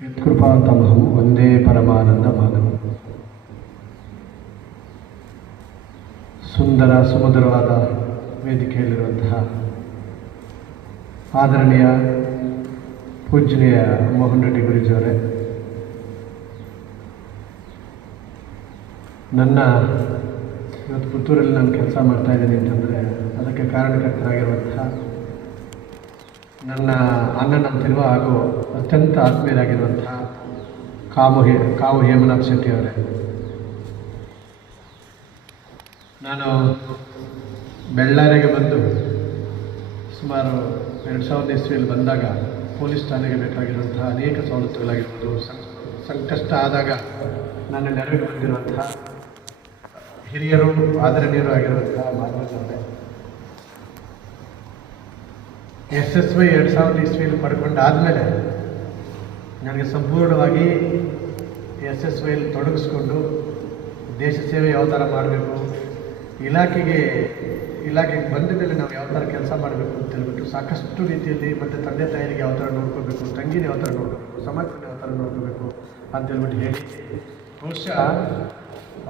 ಯತ್ಕೃಪಾತಮಹಂ ಒಂದೇ ಪರಮಾನಂದ ಮಾಧವ ಸುಂದರ ಸುಮಧುರವಾದ ವೇದಿಕೆಯಲ್ಲಿರುವಂತಹ ಆದರಣೀಯ ಪೂಜ್ಯನೀಯ ಮೋಹನ್ ರೆಡ್ಡಿ ಗುರುಜಿಯವರೇ, ನನ್ನ ಇವತ್ತು ಪುತ್ತೂರಲ್ಲಿ ನಾನು ಕೆಲಸ ಮಾಡ್ತಾ ಇದ್ದೀನಿ ಅಂತಂದರೆ ಅದಕ್ಕೆ ಕಾರಣಕರ್ತರಾಗಿರುವಂತಹ ನನ್ನ ಅಣ್ಣನಂತಿರುವ ಹಾಗೂ ಅತ್ಯಂತ ಆತ್ಮೀಯರಾಗಿರುವಂತಹ ಕಾವು ಹೇ ಕಾವು ಹೇಮನಾಥ್ ಶೆಟ್ಟಿ ಅವರೇ. ನಾನು ಬೆಳ್ಳಾರಿಗೆ ಬಂದು ಸುಮಾರು ಎರಡು ಸಾವಿರದ ಇಸ್ವಿಯಲ್ಲಿ ಬಂದಾಗ ಪೊಲೀಸ್ ಠಾಣೆಗೆ ಬೇಕಾಗಿರುವಂತಹ ಅನೇಕ ಸವಲತ್ತುಗಳಾಗಿರ್ಬೋದು. ಸಂಕಷ್ಟ ಆದಾಗ ನನ್ನ ನೆರವಿಗೆ ಬಂದಿರುವಂತಹ ಹಿರಿಯರು, ಆದರಣೀಯರು ಆಗಿರುವಂತಹ ಮಾಧವನವರೇ ಎಸ್ ಎಸ್ ವೈ ಎರಡು ಸಾವಿರದ ಇಸ್ವಿಯಲ್ಲಿ ಪಡ್ಕೊಂಡಾದಮೇಲೆ ನನಗೆ ಸಂಪೂರ್ಣವಾಗಿ ಎಸ್ ಎಸ್ ವೈಯಲ್ಲಿ ತೊಡಗಿಸ್ಕೊಂಡು ದೇಶ ಸೇವೆ ಯಾವ ಥರ ಮಾಡಬೇಕು, ಇಲಾಖೆಗೆ ಇಲಾಖೆಗೆ ಬಂದ ಮೇಲೆ ನಾವು ಯಾವ ಥರ ಕೆಲಸ ಮಾಡಬೇಕು ಅಂತ ಹೇಳ್ಬಿಟ್ಟು ಸಾಕಷ್ಟು ರೀತಿಯಲ್ಲಿ ಮತ್ತು ತಂದೆ ತಾಯಿಗೆ ಯಾವ ಥರ ನೋಡ್ಕೋಬೇಕು, ತಂಗಿನ ಯಾವ ಥರ ನೋಡ್ಕೋಬೇಕು ಸಮಾಜವನ್ನು ಯಾವ ಥರ ನೋಡ್ಕೋಬೇಕು ಅಂತ ಹೇಳ್ಬಿಟ್ಟು ಹೇಳಿ. ಬಹುಶಃ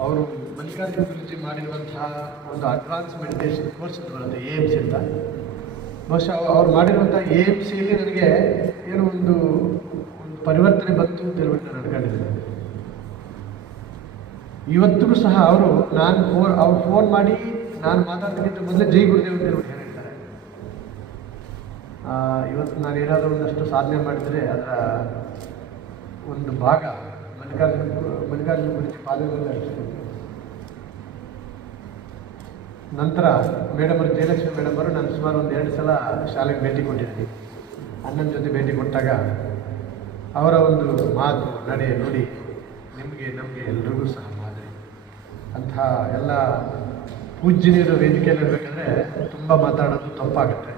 ಅವರು ಮಲ್ಲಿಕಾರ್ಜುನ ಗುರುಜಿ ಮಾಡಿರುವಂತಹ ಒಂದು advance meditation course A M C ಅಂತ. ಬಹುಶಃ ಅವ್ರು ಮಾಡಿರುವಂಥ ಎ ಎಂ ಸಿಯಲ್ಲಿ ನನಗೆ ಏನೋ ಒಂದು ಒಂದು ಪರಿವರ್ತನೆ ಬಂತು ಅಂತ ಹೇಳ್ಬಿಟ್ಟು ನಾನು ಅನ್ಕೊಂಡಿದ್ದೆ ಇವತ್ತಿಗೂ ಸಹ ಅವರು ನಾನು ಫೋನ್, ಅವ್ರು ಫೋನ್ ಮಾಡಿ ನಾನು ಮಾತಾಡೋದಕ್ಕಿಂತ ಮೊದಲೇ ಜೈ ಗುರುದೇವ್ ಅಂತ ಹೇಳ್ಬಿಟ್ಟು ಹೇಳಿರ್ತಾರೆ. ಇವತ್ತು ನಾನು ಏನಾದರೂ ಒಂದಷ್ಟು ಸಾಧನೆ ಮಾಡಿದರೆ ಅದರ ಒಂದು ಭಾಗ ಮಲ್ಲಿಕಾರ್ಜುನ ಮಲ್ಲಿಕಾರ್ಜುನ ಗುರುಜಿ ಪಾದಗಳಲ್ಲಿ ನಂತರ ಮೇಡಮರು, ಜಯಲಕ್ಷ್ಮಿ ಮೇಡಮರು ನಾನು ಸುಮಾರು ಒಂದು ಎರಡು ಸಲ ಶಾಲೆಗೆ ಭೇಟಿ ಕೊಟ್ಟಿದ್ದೀನಿ. ಅಣ್ಣನ ಜೊತೆ ಭೇಟಿ ಕೊಟ್ಟಾಗ ಅವರ ಒಂದು ಮಾತು, ನಡೆ, ನುಡಿ, ನಿಮಗೆ, ನಮಗೆ ಎಲ್ರಿಗೂ ಸಹ ಮಾದರಿ. ಅಂತಹ ಎಲ್ಲ ಪೂಜ್ಯನೀಯರು ವೇದಿಕೆಯಲ್ಲಿ ಇರಬೇಕಂದ್ರೆ ತುಂಬ ಮಾತಾಡೋದು ತಪ್ಪಾಗುತ್ತೆ.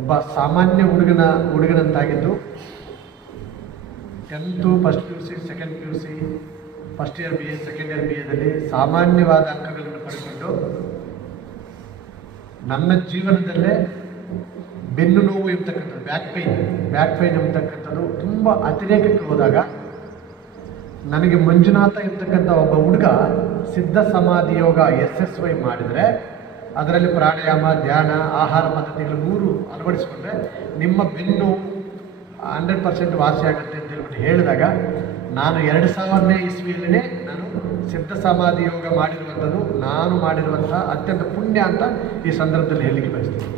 ಒಬ್ಬ ಸಾಮಾನ್ಯ ಹುಡುಗನ, ಹುಡುಗನಂತಾಗಿದ್ದು tenth first P U C second P U C first year B A second year B ಎದಲ್ಲಿ ಸಾಮಾನ್ಯವಾದ ಅಂಕಗಳನ್ನು ಪಡೆದುಕೊಂಡು ನನ್ನ ಜೀವನದಲ್ಲೇ ಬೆನ್ನು ನೋವು ಎಂಬತಕ್ಕಂಥದ್ದು ಬ್ಯಾಕ್ ಪೈನ್ ಬ್ಯಾಕ್ ಪೈನ್ ಎಂಬತಕ್ಕಂಥದ್ದು ತುಂಬ ಅತಿರೇಕಕ್ಕೆ ಹೋದಾಗ ನನಗೆ ಮಂಜುನಾಥ ಇರ್ತಕ್ಕಂಥ ಒಬ್ಬ ಹುಡುಗ ಸಿದ್ಧ ಸಮಾಧಿ ಯೋಗ ಎಸ್ ಎಸ್ ವೈ ಮಾಡಿದರೆ, ಅದರಲ್ಲಿ ಪ್ರಾಣಾಯಾಮ, ಧ್ಯಾನ, ಆಹಾರ ಪದ್ಧತಿಗಳು ಮೂರು ಅಳವಡಿಸಿಕೊಂಡ್ರೆ ನಿಮ್ಮ ಬೆನ್ನು ಹಂಡ್ರೆಡ್ ಪರ್ಸೆಂಟ್ ವಾಸಿ ಆಗುತ್ತೆ ಅಂತ ಹೇಳ್ಬಿಟ್ಟು ಹೇಳಿದಾಗ ನಾನು ಎರಡು ಸಾವಿರನೇ ಇಸ್ವಿಯಲ್ಲೇ ನಾನು ಸಿದ್ಧ ಸಮಾಧಿ ಯೋಗ ಮಾಡಿರುವಂಥದ್ದು, ನಾನು ಮಾಡಿರುವಂಥ ಅತ್ಯಂತ ಪುಣ್ಯ ಅಂತ ಈ ಸಂದರ್ಭದಲ್ಲಿ ಹೇಳಲಿಕ್ಕೆ ಬಯಸ್ತೀನಿ.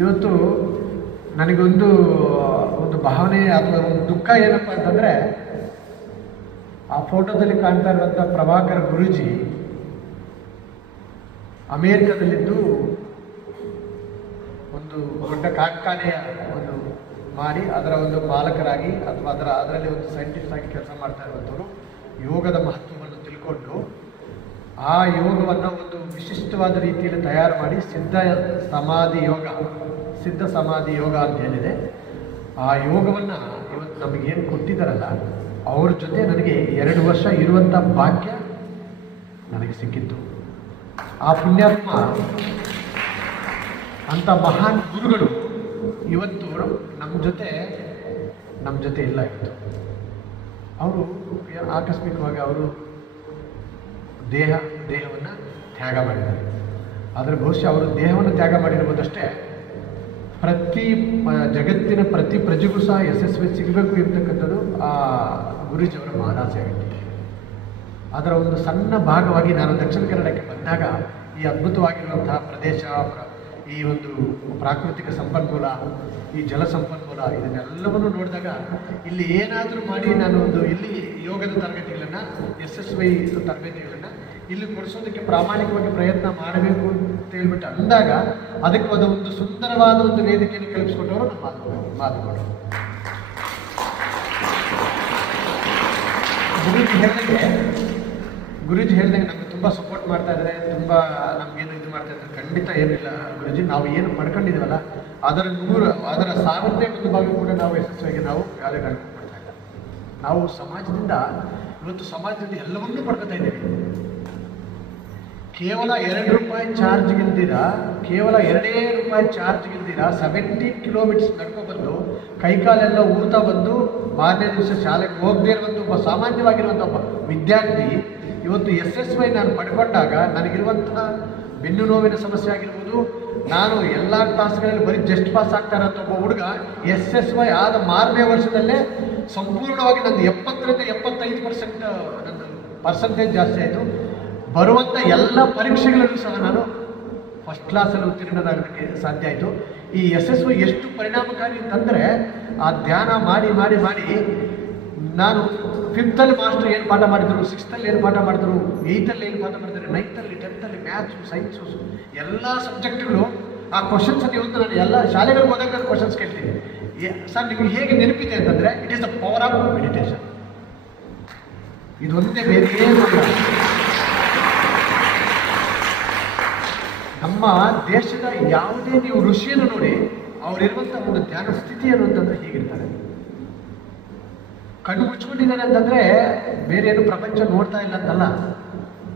ಇವತ್ತು ನನಗೊಂದು, ಒಂದು ಭಾವನೆ ಅಥವಾ ಒಂದು ದುಃಖ ಏನಪ್ಪ ಅಂತಂದರೆ, ಆ ಫೋಟೋದಲ್ಲಿ ಕಾಣ್ತಾ ಇರುವಂಥ ಪ್ರಭಾಕರ್ ಗುರುಜಿ ಅಮೇರಿಕದಲ್ಲಿದ್ದು ಒಂದು ದೊಡ್ಡ ಕಾರ್ಖಾನೆಯ ಒಂದು ಮಾಡಿ ಅದರ ಒಂದು ಪಾಲಕರಾಗಿ ಅಥವಾ ಅದರ ಅದರಲ್ಲಿ ಒಂದು ಸೈಂಟಿಸ್ಟ್ ಆಗಿ ಕೆಲಸ ಮಾಡ್ತಾ ಇರುವಂಥವರು ಯೋಗದ ಮಹತ್ವವನ್ನು ತಿಳ್ಕೊಂಡು ಆ ಯೋಗವನ್ನು ಒಂದು ವಿಶಿಷ್ಟವಾದ ರೀತಿಯಲ್ಲಿ ತಯಾರು ಮಾಡಿ ಸಿದ್ಧ ಸಮಾಧಿ ಯೋಗ, ಸಿದ್ಧ ಸಮಾಧಿ ಯೋಗ ಅಂತ ಹೇಳಿದೆ. ಆ ಯೋಗವನ್ನು ಇವತ್ತು ನಮಗೇನು ಕೊಟ್ಟಿದ್ದಾರಲ್ಲ, ಅವ್ರ ಜೊತೆ ನನಗೆ ಎರಡು ವರ್ಷ ಇರುವಂಥ ಭಾಗ್ಯ ನನಗೆ ಸಿಕ್ಕಿತ್ತು. ಆ ಪುಣ್ಯಾತ್ಮ ಅಂಥ ಮಹಾನ್ ಗುರುಗಳು ಇವತ್ತು ನಮ್ಮ ಜೊತೆ ನಮ್ಮ ಜೊತೆ ಇಲ್ಲ ಇತ್ತು ಅವರು ಆಕಸ್ಮಿಕವಾಗಿ ಅವರು ದೇಹ, ದೇಹವನ್ನು ತ್ಯಾಗ ಮಾಡಿದ್ದಾರೆ. ಆದರೆ ಬಹುಶಃ ಅವರು ದೇಹವನ್ನು ತ್ಯಾಗ ಮಾಡಿರ್ಬೋದಷ್ಟೇ, ಪ್ರತಿ ಜಗತ್ತಿನ ಪ್ರತಿ ಪ್ರಜೆಗೂ ಸಹ ಯಶಸ್ವಿ ಸಿಗಬೇಕು ಇರ್ತಕ್ಕಂಥದ್ದು ಆ ಗುರುಜಿಯವರ ಮಹಾರಾಜೆಯಾಗಿತ್ತು ಅದರ ಒಂದು ಸಣ್ಣ ಭಾಗವಾಗಿ ನಾನು ದಕ್ಷಿಣ ಕನ್ನಡಕ್ಕೆ ಬಂದಾಗ ಈ ಅದ್ಭುತವಾಗಿರುವಂತಹ ಪ್ರದೇಶ ಪ್ರ- ಈ ಒಂದು ಪ್ರಾಕೃತಿಕ ಸಂಪನ್ಮೂಲ, ಈ ಜಲ ಸಂಪನ್ಮೂಲ ಇದನ್ನೆಲ್ಲವನ್ನು ನೋಡಿದಾಗ ಇಲ್ಲಿ ಏನಾದರೂ ಮಾಡಿ ನಾನು ಒಂದು ಇಲ್ಲಿ ಯೋಗದ ತರಗತಿಗಳನ್ನು ಎಸ್ ಎಸ್ ವೈ ತರಬೇತಿಗಳನ್ನು ಇಲ್ಲಿ ಕೊಡಿಸೋದಕ್ಕೆ ಪ್ರಾಮಾಣಿಕವಾಗಿ ಪ್ರಯತ್ನ ಮಾಡಬೇಕು ಅಂತ ಹೇಳ್ಬಿಟ್ಟು ಅಂದಾಗ ಅದಕ್ಕೆ ಅದು ಒಂದು ಸುಂದರವಾದ ಒಂದು ವೇದಿಕೆಯನ್ನು ಕಲ್ಪಿಸ್ಕೊಟ್ಟವರು ನಮ್ಮ ಮಾತು ಮಾತುಗಳು ಗುರೂಜಿ ಹೇಳಿದಂಗೆ ಗುರೂಜಿ ಹೇಳಿದಂಗೆ ನಮಗೆ ತುಂಬ ಸಪೋರ್ಟ್ ಮಾಡ್ತಾ ಇದ್ದಾರೆ, ತುಂಬ ನಮಗೇನು ಮಾಡ್ತಾ ಇದ್ದಾರೆ ಖಂಡಿತ ಏನಿಲ್ಲ. ಗುರುಜಿ, ನಾವು ಏನು ಪಡ್ಕೊಂಡಿದ್ದೀವಲ್ಲ ಅದರ ನೂರು, ಅದರ ಸಾವಿರನೇ ಒಂದು ಭಾಗ ಕೂಡ ನಾವು ಯಶಸ್ವಿಯಾಗಿ ನಾವು ಯಾವುದೇ ಕಾರಣಕ್ಕೂ ಇಲ್ಲ ನಾವು ಸಮಾಜದಿಂದ, ಇವತ್ತು ಸಮಾಜದಲ್ಲಿ ಎಲ್ಲವನ್ನೂ ಪಡ್ಕೊತಾ ಇದ್ದೀವಿ. ಕೇವಲ ಎರಡು ರೂಪಾಯಿ ಚಾರ್ಜ್ ಗಿಲ್ದಿರ, ಕೇವಲ ಎರಡೇ ರೂಪಾಯಿ ಚಾರ್ಜ್ ಗಿಲ್ದಿರ ಸೆವೆಂಟಿ ಕಿಲೋಮೀಟರ್ಸ್ ನಡ್ಕೊಬಂದು ಕೈಕಾಲೆಲ್ಲ ಊತ ಬಂದು, ಮಾರನೇ ದಿವಸ ಶಾಲೆಗೆ ಹೋಗದೇ ಇರುವಂಥ ಒಬ್ಬ ಸಾಮಾನ್ಯವಾಗಿರುವಂಥ ಒಬ್ಬ ವಿದ್ಯಾರ್ಥಿ, ಇವತ್ತು ಎಸ್ ಎಸ್ ವೈ ನಾನು ಪಡ್ಕೊಂಡಾಗ ನನಗಿರುವಂತಹ ಬೆನ್ನು ನೋವಿನ ಸಮಸ್ಯೆ ಆಗಿರ್ಬೋದು, ನಾನು ಎಲ್ಲ ಕ್ಲಾಸ್ಗಳಲ್ಲಿ ಬರೀ ಜಸ್ಟ್ ಪಾಸ್ ಆಗ್ತಾರೆ ಅಂತ ಒಬ್ಬ ಹುಡುಗ ಎಸ್ ಎಸ್ ವೈ ಆದ ಮಾರನೇ ವರ್ಷದಲ್ಲೇ ಸಂಪೂರ್ಣವಾಗಿ ನಂದು ಎಪ್ಪತ್ತರಿಂದ ಎಪ್ಪತ್ತೈದು ಪರ್ಸೆಂಟ್ ನನ್ನ ಪರ್ಸೆಂಟೇಜ್ ಜಾಸ್ತಿ ಆಯಿತು. ಬರುವಂಥ ಎಲ್ಲ ಪರೀಕ್ಷೆಗಳಲ್ಲೂ ಸಹ ನಾನು ಫಸ್ಟ್ ಕ್ಲಾಸಲ್ಲಿ ಉತ್ತೀರ್ಣರಾಗೋದಕ್ಕೆ ಸಾಧ್ಯ ಆಯಿತು. ಈ ಎಸ್ ಎಸ್ ವೈ ಎಷ್ಟು ಪರಿಣಾಮಕಾರಿ ಅಂತಂದರೆ, ಆ ಧ್ಯಾನ ಮಾಡಿ ಮಾಡಿ ಮಾಡಿ ನಾನು ಫಿಫ್ತಲ್ಲಿ ಮಾಸ್ಟರ್ ಏನು ಪಾಠ ಮಾಡಿದರು ಸಿಕ್ಸ್ತಲ್ಲಿ ಏನು ಪಾಠ ಮಾಡಿದ್ರು ಏಯ್ತಲ್ಲಿ ಏನು ಪಾಠ ಮಾಡಿದ್ರು ನೈನ್ತಲ್ಲಿ ಟೆಂತಲ್ಲಿ ಮ್ಯಾಥ್ಸು ಸೈನ್ಸು ಎಲ್ಲ ಸಬ್ಜೆಕ್ಟ್ಗಳು ಆ ಕ್ವಶನ್ಸ್ ಇವತ್ತು ನಾನು ಎಲ್ಲ ಶಾಲೆಗಳಿಗೆ ಹೋದಾಗ ನಾನು ಕ್ವಶನ್ಸ್ ಕೇಳ್ತೀನಿ. ಸರ್, ನಿಮಗೆ ಹೇಗೆ ನೆನಪಿದೆ ಅಂತಂದರೆ it is the power of meditation ಇದೊಂದೇ ಬೇರೆ ನಮ್ಮ ದೇಶದ ಯಾವುದೇ ನೀವು ಋಷಿಯನ್ನು ನೋಡಿ ಅವರಿರುವಂಥ ಒಂದು ಧ್ಯಾನ ಸ್ಥಿತಿ ಅನ್ನುವಂಥದ್ದು ಹೀಗಿರ್ತಾರೆ. ಕಣ್ಣು ಮುಚ್ಕೊಂಡಿದ್ದಾನೆ ಅಂತಂದರೆ ಬೇರೆ ಏನು ಪ್ರಪಂಚ ನೋಡ್ತಾ ಇಲ್ಲ ಅಂತಲ್ಲ.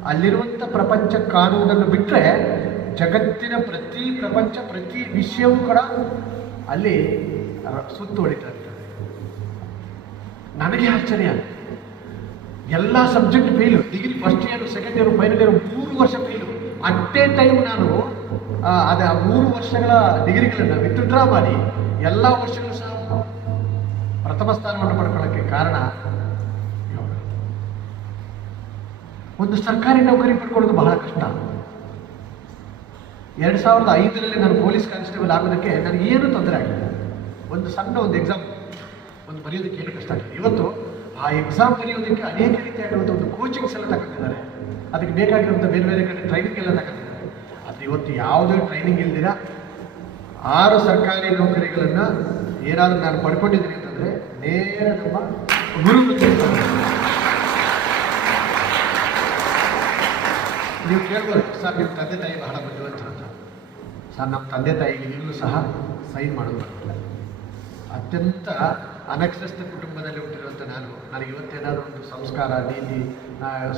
ಅಲ್ಲಿರುವಂಥ ಪ್ರಪಂಚ ಕಾಣುವುದನ್ನು ಬಿಟ್ಟರೆ ಜಗತ್ತಿನ ಪ್ರತಿ ಪ್ರಪಂಚ, ಪ್ರತಿ ವಿಷಯವೂ ಕೂಡ ಅಲ್ಲಿ ರ- ಸುತ್ತು ಹೊಡಿತಾ ಇರ್ತದೆ. ನನಗೆ ಆಶ್ಚರ್ಯ. ಎಲ್ಲ subject fail. Degree first year second year final year ಮೂರು ವರ್ಷ ಫೇಲು. ಅಟ್ ಎ ಟೈಮ್ ನಾನು ಅದೇ ಆ ಮೂರು ವರ್ಷಗಳ ಡಿಗ್ರಿಗಳನ್ನು ವಿತ್ಡ್ರಾ ಮಾಡಿ, ಎಲ್ಲ ವರ್ಷಗಳು ಸಹ ಪ್ರಥಮ ಸ್ಥಾನವನ್ನು ಪಡ್ಕೊಳ್ಳೋಕ್ಕೆ ಕಾರಣ ಯೋಗ. ಒಂದು ಸರ್ಕಾರಿ ನೌಕರಿ ಪಡ್ಕೊಳ್ಳೋದು ಬಹಳ ಕಷ್ಟ. ಎರಡು ಸಾವಿರದ ಐದರಲ್ಲಿ ನಾನು ಪೊಲೀಸ್ ಕಾನ್ಸ್ಟೇಬಲ್ ಆಗೋದಕ್ಕೆ ನನಗೆ ಏನು ತೊಂದರೆ ಆಗಿಲ್ಲ. ಒಂದು ಸಣ್ಣ ಒಂದು ಎಕ್ಸಾಮ್ ಒಂದು ಬರೆಯೋದಕ್ಕೆ ಏನು ಕಷ್ಟ ಆಗಿದೆ ಇವತ್ತು ಆ ಎಕ್ಸಾಮ್ ಬರೆಯೋದಕ್ಕೆ ಅನೇಕ ರೀತಿಯಾಗಿರುವಂಥ ಒಂದು ಕೋಚಿಂಗ್ಸ್ ಎಲ್ಲ ತಗೊಂಡಿದ್ದಾರೆ. ಅದಕ್ಕೆ ಬೇಕಾಗಿರುವಂಥ ಬೇರೆ ಬೇರೆ ಕಡೆ ಟ್ರೈನಿಂಗ್ ಎಲ್ಲ ತಗೊಂಡಿದ್ದಾರೆ. ಆದರೆ ಇವತ್ತು ಯಾವುದೇ ಟ್ರೈನಿಂಗ್ ಇಲ್ದಿರ ಆರು ಸರ್ಕಾರಿ ನೌಕರಿಗಳನ್ನು ಏನಾದರೂ ನಾನು ಪಡ್ಕೊಂಡಿದ್ದೀನಿ ಅಂತಂದರೆ ನೇರ ನಮ್ಮ ಗುರು ನೀವು ಕೇಳ್ಬೋದು ಸರ್, ನಿಮ್ಮ ತಂದೆ ತಾಯಿ ಬಹಳ ಬುದ್ಧಿವಂತರು ಸರ್, ನಮ್ಮ ತಂದೆ ತಾಯಿಗೆ ಈಗಲೂ ಸಹ ಸೈನ್ ಮಾಡೋದು ಬರ್ತಿಲ್ಲ ಅತ್ಯಂತ ಅನಕ್ಷರಸ್ಥ ಕುಟುಂಬದಲ್ಲಿ ಹುಟ್ಟಿರುವಂಥ ನಾನು, ನನಗೆ ಇವತ್ತೇನಾದರೂ ಒಂದು ಸಂಸ್ಕಾರ, ನೀತಿ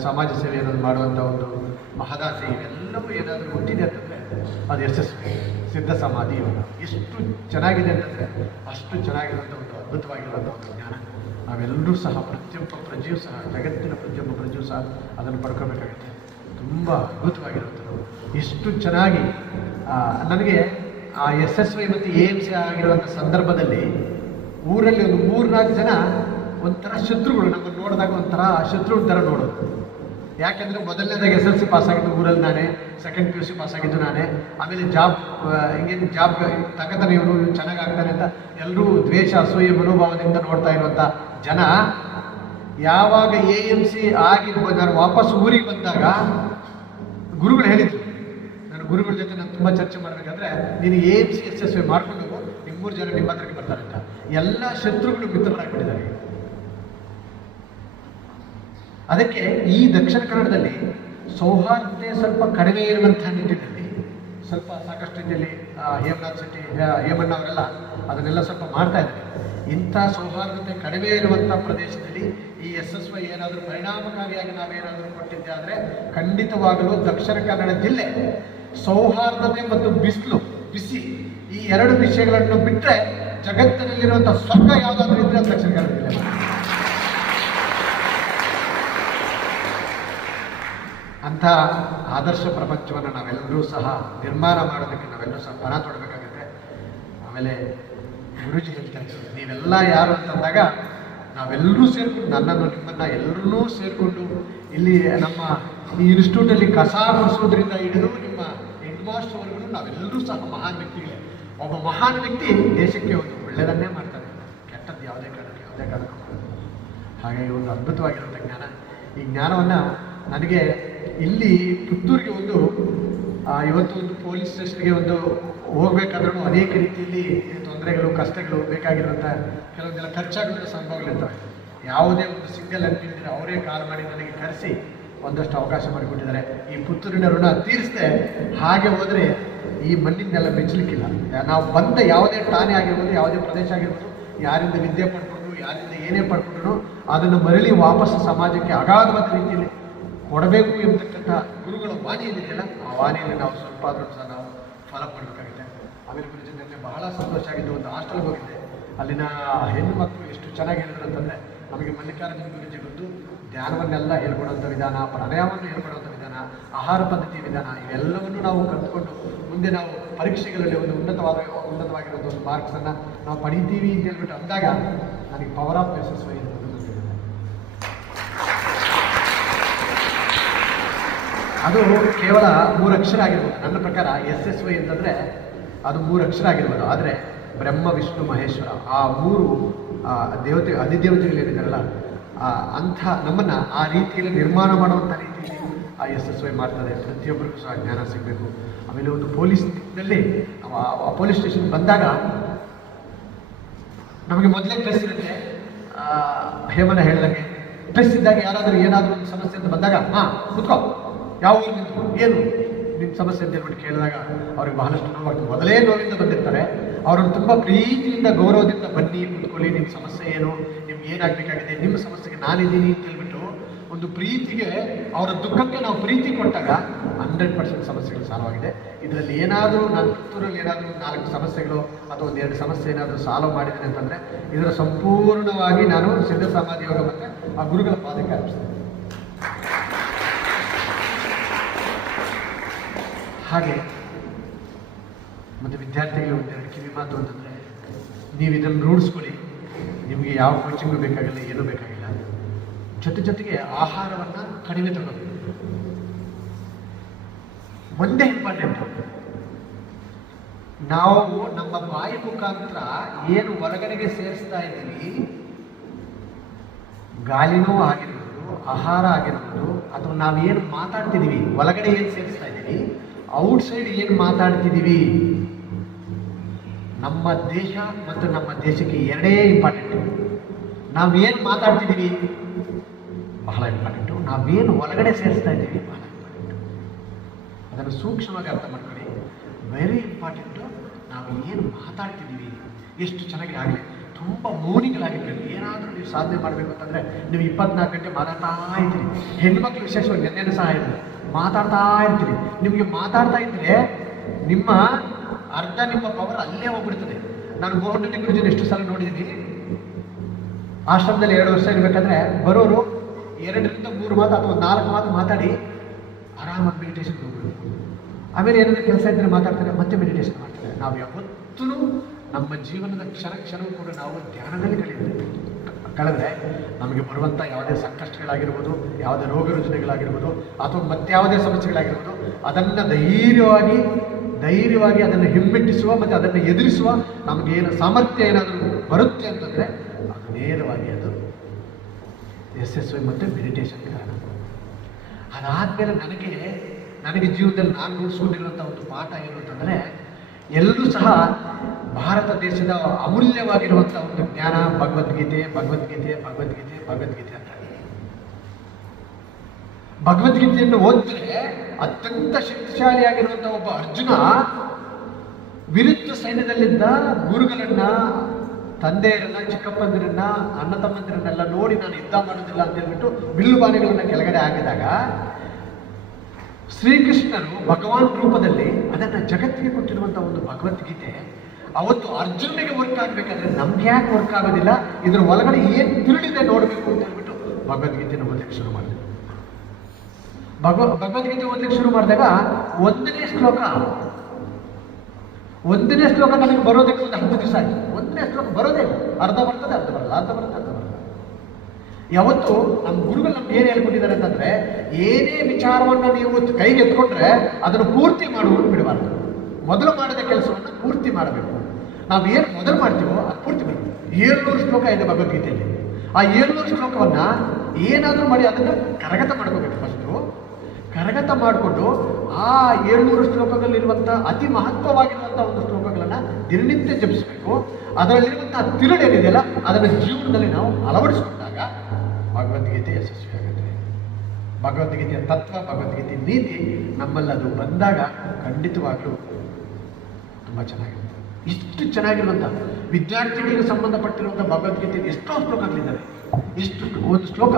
ಸಮಾಜ ಸೇವೆ ಏನಾದರೂ ಮಾಡುವಂಥ ಒಂದು ಮಹದಾಸೆ, ಇವೆಲ್ಲವೂ ಏನಾದರೂ ಹುಟ್ಟಿದೆ ಅಂತಂದರೆ ಅದು ಯಶಸ್ವಿ ಸಿದ್ಧ ಸಮಾಧಿ ಯೋಗ ಎಷ್ಟು ಚೆನ್ನಾಗಿದೆ ಅಂತಂದರೆ ಅಷ್ಟು ಚೆನ್ನಾಗಿರುವಂಥ ಒಂದು ಅದ್ಭುತವಾಗಿರುವಂಥ ಒಂದು ಜ್ಞಾನ. ನಾವೆಲ್ಲರೂ ಸಹ ಪ್ರತಿಯೊಬ್ಬ ಪ್ರಜೆಯೂ ಸಹ, ಜಗತ್ತಿನ ಪ್ರತಿಯೊಬ್ಬ ಪ್ರಜೆಯೂ ಸಹ ಅದನ್ನು ಪಡ್ಕೋಬೇಕಾಗುತ್ತೆ. ತುಂಬ ಅದ್ಭುತವಾಗಿರುವಂಥದ್ದು ಎಷ್ಟು ಚೆನ್ನಾಗಿ ನನಗೆ ಆ ಎಸ್ ಎಸ್ ವೈ ಮತ್ತು ಎ ಎಂ ಸಿ ಆಗಿರುವಂಥ ಸಂದರ್ಭದಲ್ಲಿ ಊರಲ್ಲಿ ಒಂದು ಮೂರ್ನಾಲ್ಕು ಜನ ಒಂಥರ ಶತ್ರುಗಳು, ನಮ್ಮನ್ನು ನೋಡಿದಾಗ ಒಂಥರ ಶತ್ರು ಥರ ನೋಡೋದು. ಯಾಕೆಂದರೆ ಮೊದಲನೇದಾಗಿ ಎಸ್ ಎಲ್ ಸಿ ಪಾಸ್ ಆಗಿದ್ದು ಊರಲ್ಲಿ ನಾನೇ second P U C pass ಆಗಿದ್ದು ನಾನೇ. ಆಮೇಲೆ ಜಾಬ್ ಹಿಂಗೇನು ಜಾಬ್ ತಗತಾನೆ ಇವನು ಚೆನ್ನಾಗಿ ಆಗ್ತಾನೆ ಅಂತ ಎಲ್ಲರೂ ದ್ವೇಷ, ಅಸೂಯೆ, ಮನೋಭಾವದಿಂದ ನೋಡ್ತಾ ಇರುವಂಥ ಜನ, ಯಾವಾಗ ಎ ಎಂ ಸಿ ಆಗಿ ನಾನು ವಾಪಸ್ ಊರಿಗೆ ಬಂದಾಗ ಗುರುಗಳು ಹೇಳಿದ್ರು. ನಾನು ಗುರುಗಳ ಜೊತೆ ನಾನು ತುಂಬ ಚರ್ಚೆ ಮಾಡಬೇಕಾದ್ರೆ, ನೀನು A M C S S V ಮಾಡ್ಕೊಂಡು ನಿಮ್ಮೂರು ಜನ ನಿಮ್ಮ ಹತ್ರಕ್ಕೆ ಬರ್ತಾರೆ ಅಂತ ಎಲ್ಲ ಶತ್ರುಗಳು ಮಿತ್ರರಾಗ್ಬಿಟ್ಟಿದ್ದಾರೆ ಅದಕ್ಕೆ ಈ ದಕ್ಷಿಣ ಕನ್ನಡದಲ್ಲಿ ಸೌಹಾರ್ದತೆ ಸ್ವಲ್ಪ ಕಡಿಮೆ ಇರುವಂಥ ನಿಟ್ಟಿನಲ್ಲಿ, ಸ್ವಲ್ಪ ಸಾಕಷ್ಟು ರೀತಿಯಲ್ಲಿ ಹೇಮನಾಥ್ ಶೆಟ್ಟಿ ಹೇಮಣ್ಣ ಅವರೆಲ್ಲ ಅದನ್ನೆಲ್ಲ ಸ್ವಲ್ಪ ಮಾಡ್ತಾ ಇದ್ದಾರೆ. ಇಂಥ ಸೌಹಾರ್ದತೆ ಕಡಿಮೆ ಇರುವಂಥ ಪ್ರದೇಶದಲ್ಲಿ ಈ ಎಸ್ ಎಸ್ ವೈ ಏನಾದರೂ ಪರಿಣಾಮಕಾರಿಯಾಗಿ ನಾವೇನಾದರೂ ಕೊಟ್ಟಿದ್ದೆ ಆದರೆ ಖಂಡಿತವಾಗಲೂ ದಕ್ಷಿಣ ಕನ್ನಡ ಜಿಲ್ಲೆ ಸೌಹಾರ್ದತೆ ಮತ್ತು ಬಿಸಿಲು, ಬಿಸಿ ಈ ಎರಡು ವಿಷಯಗಳನ್ನು ಬಿಟ್ಟರೆ ಜಗತ್ತಿನಲ್ಲಿರುವಂಥ ಸ್ವರ್ಗ ಯಾವುದಾದ್ರೂ ಇದ್ರೆ ದಕ್ಷಿಣ ಕನ್ನಡ ಜಿಲ್ಲೆ. ಅಂಥ ಆದರ್ಶ ಪ್ರಪಂಚವನ್ನು ನಾವೆಲ್ಲರೂ ಸಹ ನಿರ್ಮಾಣ ಮಾಡೋದಕ್ಕೆ ನಾವೆಲ್ಲರೂ ಸಹ ಪಣ ತೊಡಬೇಕಾಗುತ್ತೆ. ಆಮೇಲೆ ಗುರುಜಿ ಹೇಳ್ತಾರೆ, ನೀವೆಲ್ಲ ಯಾರು ಅಂತಂದಾಗ ನಾವೆಲ್ಲರೂ ಸೇರಿಕೊಂಡು, ನನ್ನನ್ನು ನಿಮ್ಮನ್ನು ಎಲ್ಲರೂ ಸೇರಿಕೊಂಡು ಇಲ್ಲಿ ನಮ್ಮ ಈ ಇನ್ಸ್ಟಿಟ್ಯೂಟಲ್ಲಿ ಕಸ ಗುಡಿಸೋದ್ರಿಂದ ಹಿಡಿದು ನಿಮ್ಮ ಹೆಡ್ ಮಾಸ್ಟರ್ವರೆಗೂ ನಾವೆಲ್ಲರೂ ಸಹ ಮಹಾನ್ ವ್ಯಕ್ತಿಗಳೇ. ಒಬ್ಬ ಮಹಾನ್ ವ್ಯಕ್ತಿ ದೇಶಕ್ಕೆ ಒಂದು ಒಳ್ಳೆಯದನ್ನೇ ಮಾಡ್ತಾರೆ ಕೆಟ್ಟದ್ದು ಯಾವುದೇ ಕಾರಣಕ್ಕೆ, ಯಾವುದೇ ಕಾರಣಕ್ಕೂ. ಹಾಗಾಗಿ ಒಂದು ಅದ್ಭುತವಾಗಿರುವಂಥ ಜ್ಞಾನ. ಈ ಜ್ಞಾನವನ್ನು ನನಗೆ ಇಲ್ಲಿ ಪುತ್ತೂರಿಗೆ ಒಂದು ಇವತ್ತು ಒಂದು ಪೊಲೀಸ್ ಸ್ಟೇಷನ್ಗೆ ಒಂದು ಹೋಗ್ಬೇಕಾದ್ರೂ ಅನೇಕ ರೀತಿಯಲ್ಲಿ ತೊಂದರೆಗಳು, ಕಷ್ಟಗಳು ಬೇಕಾಗಿರುವಂಥ ಕೆಲವೊಂದೆಲ್ಲ ಖರ್ಚಾಗುವಂಥ ಸಂಭವಗಳಿರ್ತವೆ ಯಾವುದೇ ಒಂದು ಸಿಂಗಲ್ ಅಂತಿದ್ರೆ ಅವರೇ ಕಾಲ್ ಮಾಡಿ ನನಗೆ ಕರೆಸಿ ಒಂದಷ್ಟು ಅವಕಾಶ ಮಾಡಿಕೊಟ್ಟಿದ್ದಾರೆ. ಈ ಪುತ್ತೂರಿನ ಋಣ ತೀರಿಸದೆ ಹಾಗೆ ಹೋದರೆ ಈ ಮಣ್ಣಿನೆಲ್ಲ ಮೆಚ್ಚಲಿಕ್ಕಿಲ್ಲ ನಾವು ಬಂದ ಯಾವುದೇ ಠಾಣೆ ಆಗಿರ್ಬೋದು, ಯಾವುದೇ ಪ್ರದೇಶ ಆಗಿರ್ಬೋದು, ಯಾರಿಂದ ವಿದ್ಯೆ ಪಡ್ಕೊಂಡು ಯಾರಿಂದ ಏನೇ ಪಡ್ಕೊಂಡ್ರು ಅದನ್ನು ಮರಳಿ ವಾಪಸ್ ಸಮಾಜಕ್ಕೆ ಅಗಾಧವಾದ ರೀತಿಯಲ್ಲಿ ಕೊಡಬೇಕು ಎಂಬತಕ್ಕಂಥ ಗುರುಗಳ ವಾಣಿ ಇದೆಯಲ್ಲ ಆ ವಾಣಿಯಲ್ಲಿ ನಾವು ಸ್ವಲ್ಪ ಆದರೂ ಸಹ ನಾವು ಫಲ ಮಾಡಬೇಕಾಗಿದೆ ಆಮೇಲೆ ನನಗೆ ಬಹಳ ಸಂತೋಷ ಆಗಿದ್ದು ಒಂದು ಹಾಸ್ಟೆಲ್ಗೆ ಹೋಗಿದ್ದೆ ಅಲ್ಲಿನ ಹೆಣ್ಣು ಮಕ್ಕಳು ಎಷ್ಟು ಚೆನ್ನಾಗಿ ಹೇಳಿದ್ರು ಅಂತಂದರೆ, ನಮಗೆ ಮಲ್ಲಿಕಾರ್ಜುನ ಗುರುಜಿ ಬಂದು ಧ್ಯಾನವನ್ನೆಲ್ಲ ಹೇಳ್ಕೊಡುವಂಥ ವಿಧಾನ, ಪ್ರಾಣಾಯಾಮವನ್ನು ಹೇಳ್ಕೊಡುವಂಥ ವಿಧಾನ, ಆಹಾರ ಪದ್ಧತಿ ವಿಧಾನ, ಇವೆಲ್ಲವನ್ನು ನಾವು ಕಲ್ತ್ಕೊಂಡು ಮುಂದೆ ನಾವು ಪರೀಕ್ಷೆಗಳಲ್ಲಿ ಒಂದು ಉನ್ನತವಾದ ಉನ್ನತವಾಗಿರುವಂಥ ಒಂದು ಮಾರ್ಕ್ಸನ್ನು ನಾವು ಪಡಿತೀವಿ ಅಂತ ಹೇಳ್ಬಿಟ್ಟು ಅಂದಾಗ, ನನಗೆ ಪವರ್ ಆಫ್ ಯಶಸ್ವಿ ಎನ್ನುವುದು ಗೊತ್ತಿದೆ ಅದು ಕೇವಲ ಮೂರು ಅಕ್ಷರ ಆಗಿರ್ಬೋದು. ನನ್ನ ಪ್ರಕಾರ ಎಸ್ ಎಸ್ ವೈ ಅಂತಂದರೆ ಅದು ಮೂರು ಅಕ್ಷರ ಆಗಿರ್ಬೋದು. ಆದರೆ ಬ್ರಹ್ಮ, ವಿಷ್ಣು, ಮಹೇಶ್ವರ, ಆ ಮೂರು ದೇವತೆ ಅಧಿದೇವತೆಗಳೇನಿದ್ದಾರಲ್ಲ ಅಂಥ ನಮ್ಮನ್ನು ಆ ರೀತಿಯಲ್ಲಿ ನಿರ್ಮಾಣ ಮಾಡುವಂಥ ರೀತಿಯಲ್ಲಿ ಆ ಎಸ್ ಎಸ್ ವೈ ಮಾಡ್ತದೆ. ಪ್ರತಿಯೊಬ್ಬರಿಗೂ ಸಹ ಜ್ಞಾನ ಸಿಗಬೇಕು. ಆಮೇಲೆ ಒಂದು ಪೊಲೀಸ್ನಲ್ಲಿ ಪೊಲೀಸ್ ಸ್ಟೇಷನ್ ಬಂದಾಗ ನಮಗೆ ಮೊದಲೇ ಪ್ರೆಸ್ ಇರುತ್ತೆ. ಹೇಮನ ಹೇಳಿದಂಗೆ. ಪ್ರೆಸ್ ಇದ್ದಾಗ ಯಾರಾದರೂ ಏನಾದರೂ ಸಮಸ್ಯೆ ಅಂತ ಬಂದಾಗ, ಹಾಂ, ಕುತ್ಕೋ. ಯಾವ ಏನು ನಿಮ್ಮ ಸಮಸ್ಯೆ ಅಂತ ಹೇಳ್ಬಿಟ್ಟು ಕೇಳಿದಾಗ ಅವ್ರಿಗೆ ಬಹಳಷ್ಟು ನೋವಾಗ್ತದೆ. ಮೊದಲೇ ನೋವಿಂದ ಬಂದಿರ್ತಾರೆ. ಅವರನ್ನು ತುಂಬ ಪ್ರೀತಿಯಿಂದ, ಗೌರವದಿಂದ ಬನ್ನಿ ಕುತ್ಕೊಳ್ಳಿ. ನಿಮ್ಮ ಸಮಸ್ಯೆ ಏನು? ನಿಮ್ಗೆ ಏನಾಗಬೇಕಾಗಿದೆ? ನಿಮ್ಮ ಸಮಸ್ಯೆಗೆ ನಾನಿದ್ದೀನಿ ಅಂತ ಹೇಳ್ಬಿಟ್ಟು ಒಂದು ಪ್ರೀತಿಗೆ, ಅವರ ದುಃಖಕ್ಕೆ ನಾವು ಪ್ರೀತಿ ಕೊಟ್ಟಾಗ ಹಂಡ್ರೆಡ್ ಪರ್ಸೆಂಟ್ ಸಮಸ್ಯೆಗಳು ಸಾಲ್ವ್ ಆಗಿದೆ. ಇದರಲ್ಲಿ ಏನಾದರೂ ನನ್ನ ಪುತ್ತೂರಲ್ಲಿ ಏನಾದರೂ ನಾಲ್ಕು ಸಮಸ್ಯೆಗಳು ಅಥವಾ ಒಂದೆರಡು ಸಮಸ್ಯೆ ಏನಾದರೂ ಸಾಲ್ವ್ ಮಾಡಿದ್ದೇನೆ ಅಂತಂದರೆ, ಇದರ ಸಂಪೂರ್ಣವಾಗಿ ನಾನು ಸಿದ್ಧ ಸಮಾಧಿ ಯೋಗ ಮತ್ತು ಆ ಗುರುಗಳ ಪಾದಕ್ಕೆ ಅರ್ಪಿಸ್ತೇನೆ. ಹಾಗೆ ಮತ್ತು ವಿದ್ಯಾರ್ಥಿಗಳು ಒಂದೆರಡು ಕಿವಿ ಮಾತು ಅಂತಂದರೆ, ನೀವು ಇದನ್ನು ರೂಢಿಸ್ಕೊಳ್ಳಿ. ನಿಮಗೆ ಯಾವ ಕೋಚಿಂಗು ಬೇಕಾಗಿಲ್ಲ, ಏನೂ ಬೇಕಾಗಿಲ್ಲ. ಜೊತೆ ಜೊತೆಗೆ ಆಹಾರವನ್ನು ಕಡಿಮೆ ತಗೋಬೇಕು ಒಂದೇ ಇಂಪಾರ್ಟೆಂಟ್ ನಾವು ನಮ್ಮ ಬಾಯಿ ಮುಖಾಂತರ ಏನು ಹೊರಗಡೆಗೆ ಸೇರಿಸ್ತಾ ಇದ್ದೀವಿ, ಗಾಳಿನೂ ಆಗಿರ್ಬೋದು, ಆಹಾರ ಆಗಿರ್ಬೋದು, ಅಥವಾ ನಾವೇನು ಮಾತಾಡ್ತಿದ್ದೀವಿ, ಒಳಗಡೆ ಏನು ಸೇರಿಸ್ತಾ ಇದ್ದೀವಿ ಔಟ್ ಸೈಡ್ ಏನು ಮಾತಾಡ್ತಿದ್ದೀವಿ? ನಮ್ಮ ದೇಶ ಮತ್ತು ನಮ್ಮ ದೇಶಕ್ಕೆ ಎರಡೇ ಇಂಪಾರ್ಟೆಂಟ್ ನಾವೇನು ಮಾತಾಡ್ತಿದ್ದೀವಿ? ಬಹಳ ಇಂಪಾರ್ಟೆಂಟು ನಾವೇನು ಒಳಗಡೆ ಸೇರಿಸ್ತಾ ಇದ್ದೀವಿ? ಬಹಳ ಇಂಪಾರ್ಟೆಂಟು ಅದನ್ನು ಸೂಕ್ಷ್ಮವಾಗಿ ಅರ್ಥ ಮಾಡ್ಕೊಳ್ಳಿ. ವೆರಿ ಇಂಪಾರ್ಟೆಂಟು ನಾವು ಏನು ಮಾತಾಡ್ತಿದ್ದೀವಿ? ಎಷ್ಟು ಚೆನ್ನಾಗಿ ಆಗಲಿ, ತುಂಬ ಮೌನಿಗಳಾಗಿರ್ಬೇಕು. ಏನಾದರೂ ನೀವು ಸಾಧನೆ ಮಾಡಬೇಕು ಅಂತಂದರೆ ನೀವು ಇಪ್ಪತ್ನಾಲ್ಕು ಗಂಟೆ ಮಾತಾಡ್ತಾ ಇದ್ದೀರಿ. ಹೆಣ್ಮಕ್ಳು ವಿಶೇಷವಾಗಿ ನೆನ್ನೆನೂ ಸಹ ಇದೆ ಮಾತಾಡ್ತಾ ಇರ್ತೀರಿ. ನಿಮಗೆ ಮಾತಾಡ್ತಾ ಇದ್ರೆ ನಿಮ್ಮ ಅರ್ಧ ನಿಮ್ಮ ಪವರ್ ಅಲ್ಲೇ ಹೋಗ್ಬಿಡ್ತದೆ. ನಾನು ರೆಡ್ಡಿ ಗುರುಜಿನ ಎಷ್ಟು ಸಲ ನೋಡಿದ್ದೀನಿ. ಆಶ್ರಮದಲ್ಲಿ ಎರಡು ವರ್ಷ ಇರಬೇಕಾದ್ರೆ ಬರೋರು ಎರಡರಿಂದ ಮೂರು ಮಾತು ಅಥವಾ ನಾಲ್ಕು ಮಾತು ಮಾತಾಡಿ ಆರಾಮಾಗಿ ಮೆಡಿಟೇಷನ್ ಹೋಗ್ಬಿಡ್ತಾರೆ ಆಮೇಲೆ ಏನಾದರೂ ಕೆಲಸ ಇದ್ದರೆ ಮಾತಾಡ್ತಾರೆ, ಮತ್ತೆ ಮೆಡಿಟೇಷನ್ ಮಾಡ್ತಾರೆ. ನಾವು ಯಾವತ್ತೂ ನಮ್ಮ ಜೀವನದ ಕ್ಷಣ ಕ್ಷಣವೂ ಕೂಡ ನಾವು ಧ್ಯಾನದಲ್ಲಿ ಕಳೆಯುತ್ತೇವೆ. ಕಳೆದ್ರೆ ನಮಗೆ ಬರುವಂಥ ಯಾವುದೇ ಸಂಕಷ್ಟಗಳಾಗಿರ್ಬೋದು, ಯಾವುದೇ ರೋಗ ರುಜಿನಗಳಾಗಿರ್ಬೋದು, ಅಥವಾ ಮತ್ತಾವುದೇ ಸಮಸ್ಯೆಗಳಾಗಿರ್ಬೋದು, ಅದನ್ನು ಧೈರ್ಯವಾಗಿ ಧೈರ್ಯವಾಗಿ ಅದನ್ನು ಹಿಮ್ಮೆಟ್ಟಿಸುವ ಮತ್ತು ಅದನ್ನು ಎದುರಿಸುವ ನಮಗೇನು ಸಾಮರ್ಥ್ಯ ಏನಾದರೂ ಬರುತ್ತೆ ಅಂತಂದರೆ ಅದು ನೇರವಾಗಿ ಅದು ಎಸ್ ಎಸ್ ವೈ ಮತ್ತು ಮೆಡಿಟೇಷನ್ ಕಾರಣ. ಅದಾದಮೇಲೆ ನನಗೆ ನನಗೆ ಜೀವನದಲ್ಲಿ ನಾನು ರೂಢಿಸ್ಕೊಂಡಿರುವಂಥ ಒಂದು ಪಾಠ ಏನು ಅಂತಂದರೆ ಎಲ್ಲರೂ ಸಹ ಭಾರತ ದೇಶದ ಅಮೂಲ್ಯವಾಗಿರುವಂಥ ಒಂದು ಜ್ಞಾನ, ಭಗವದ್ಗೀತೆ ಭಗವದ್ಗೀತೆ ಭಗವದ್ಗೀತೆ ಭಗವದ್ಗೀತೆ ಅಂತ. ಭಗವದ್ಗೀತೆಯನ್ನು ಓದಿದ್ರೆ ಅತ್ಯಂತ ಶಕ್ತಿಶಾಲಿಯಾಗಿರುವಂಥ ಒಬ್ಬ ಅರ್ಜುನ ವಿರುದ್ಧ ಸೈನ್ಯದಲ್ಲಿದ್ದ ಗುರುಗಳನ್ನ, ತಂದೆಯರನ್ನ, ಚಿಕ್ಕಪ್ಪಂದಿರನ್ನ ಅಣ್ಣ ತಮ್ಮಂದಿರನ್ನೆಲ್ಲ ನೋಡಿ ನಾನು ಯುದ್ಧ ಮಾಡೋದಿಲ್ಲ ಅಂತ ಹೇಳ್ಬಿಟ್ಟು ಬಿಲ್ಲು ಬಾಣಗಳನ್ನ ಕೆಳಗಡೆ ಹಾಕಿದಾಗ ಶ್ರೀಕೃಷ್ಣನು ಭಗವಾನ್ ರೂಪದಲ್ಲಿ ಅದನ್ನ ಜಗತ್ತಿಗೆ ಕೊಟ್ಟಿರುವಂತ ಒಂದು ಭಗವದ್ಗೀತೆ ಅವತ್ತು ಅರ್ಜುನಿಗೆ ವರ್ಕ್ ಆಗ್ಬೇಕಾದ್ರೆ ನಮ್ಗೆ ಯಾಕೆ ವರ್ಕ್ ಆಗೋದಿಲ್ಲ? ಇದ್ರ ಒಳಗಡೆ ಏನು ತಿಳಿದಿದೆ ನೋಡಬೇಕು ಅಂತ ಹೇಳ್ಬಿಟ್ಟು ಭಗವದ್ಗೀತೆನ ಓದಲಿಕ್ಕೆ ಶುರು ಮಾಡಿದೆ ಭಗವ ಭಗವದ್ಗೀತೆ ಓದಲಿಕ್ಕೆ ಶುರು ಮಾಡಿದಾಗ ಒಂದನೇ ಶ್ಲೋಕ ಒಂದನೇ ಶ್ಲೋಕ ನನಗೆ ಬರೋದಕ್ಕೆ ಒಂದು ಹತ್ತು ದಿವಸ ಆಯ್ತು. ಒಂದನೇ ಶ್ಲೋಕ ಬರೋದೇ ಅರ್ಧ ಬರ್ತದೆ, ಅರ್ಧ ಬರಲ್ಲ, ಅರ್ಧ ಬರ್ತದೆ ಅರ್ಧ ಬರಲ್ಲ. ಯಾವತ್ತು ನಮ್ಮ ಗುರುಗಳು ನಮ್ಗೆ ಏನು ಹೇಳ್ಕೊಟ್ಟಿದ್ದಾರೆ ಅಂತಂದ್ರೆ, ಏನೇ ವಿಚಾರವನ್ನು ನೀವು ಕೈಗೆ ಎತ್ಕೊಂಡ್ರೆ ಅದನ್ನು ಪೂರ್ತಿ ಮಾಡುವುದು ಬಿಡಬಾರ್ದು. ಮೊದಲು ಮಾಡಿದ ಕೆಲಸವನ್ನು ಪೂರ್ತಿ ಮಾಡಬೇಕು. ನಾವು ಏನು ಮೊದಲು ಮಾಡ್ತೀವೋ ಅದು ಪೂರ್ತಿ ಮಾಡಬೇಕು ಏಳ್ನೂರು ಶ್ಲೋಕ ಇದೆ ಭಗವದ್ಗೀತೆಯಲ್ಲಿ. ಆ ಏಳ್ನೂರು ಶ್ಲೋಕವನ್ನ ಏನಾದರೂ ಮಾಡಿ ಅದನ್ನು ಕರಗತ ಮಾಡ್ಕೋಬೇಕು ಫಸ್ಟು ಕರಗತ ಮಾಡಿಕೊಂಡು ಆ ಏಳ್ನೂರು ಶ್ಲೋಕಗಳಲ್ಲಿರುವಂಥ ಅತಿ ಮಹತ್ವವಾಗಿರುವಂಥ ಒಂದು ಶ್ಲೋಕಗಳನ್ನು ದಿನನಿತ್ಯ ಜಪಿಸಬೇಕು. ಅದರಲ್ಲಿರುವಂಥ ತಿರುಳು ಏನಿದೆಯಲ್ಲ ಅದನ್ನು ಜೀವನದಲ್ಲಿ ನಾವು ಅಳವಡಿಸಿಕೊಂಡಾಗ ಭಗವದ್ಗೀತೆಯ ತತ್ವ ಭಗವದ್ಗೀತೆಯ ನೀತಿ ನಮ್ಮಲ್ಲಿ ಅದು ಬಂದಾಗ ಖಂಡಿತವಾಗ್ಲೂ ತುಂಬ ಚೆನ್ನಾಗಿರುತ್ತೆ. ಇಷ್ಟು ಚೆನ್ನಾಗಿರುವಂಥ ವಿದ್ಯಾರ್ಥಿಗಳಿಗೆ ಸಂಬಂಧಪಟ್ಟಿರುವಂಥ ಭಗವದ್ಗೀತೆ ಎಷ್ಟೋ ಶ್ಲೋಕಗಳಿದ್ದಾರೆ ಇಷ್ಟು ಒಂದು ಶ್ಲೋಕ,